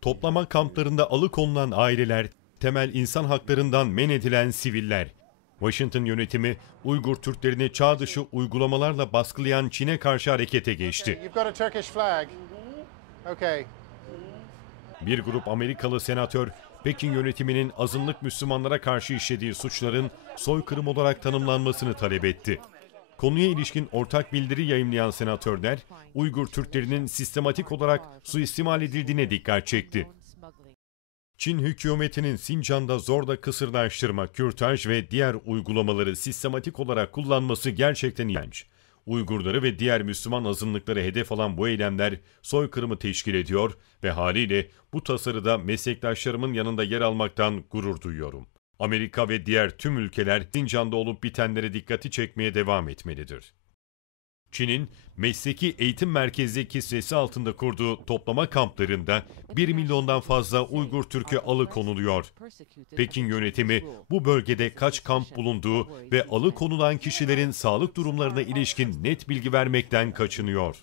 Toplama kamplarında alıkonulan aileler, temel insan haklarından men edilen siviller. Washington yönetimi Uygur Türklerini çağ dışı uygulamalarla baskılayan Çin'e karşı harekete geçti. Bir grup Amerikalı senatör, Pekin yönetiminin azınlık Müslümanlara karşı işlediği suçların soykırım olarak tanımlanmasını talep etti. Konuya ilişkin ortak bildiri yayımlayan senatörler, Uygur Türklerinin sistematik olarak suistimal edildiğine dikkat çekti. Çin hükümetinin Sincan'da zorla kısırlaştırma, kürtaj ve diğer uygulamaları sistematik olarak kullanması gerçekten iğrenç. Uygurları ve diğer Müslüman azınlıkları hedef alan bu eylemler soykırımı teşkil ediyor ve haliyle bu tasarıda meslektaşlarımın yanında yer almaktan gurur duyuyorum. Amerika ve diğer tüm ülkeler Sincan'da olup bitenlere dikkati çekmeye devam etmelidir. Çin'in mesleki eğitim merkezi kisvesi altında kurduğu toplama kamplarında 1 milyondan fazla Uygur Türk'ü alıkonuluyor. Pekin yönetimi bu bölgede kaç kamp bulunduğu ve alıkonulan kişilerin sağlık durumlarına ilişkin net bilgi vermekten kaçınıyor.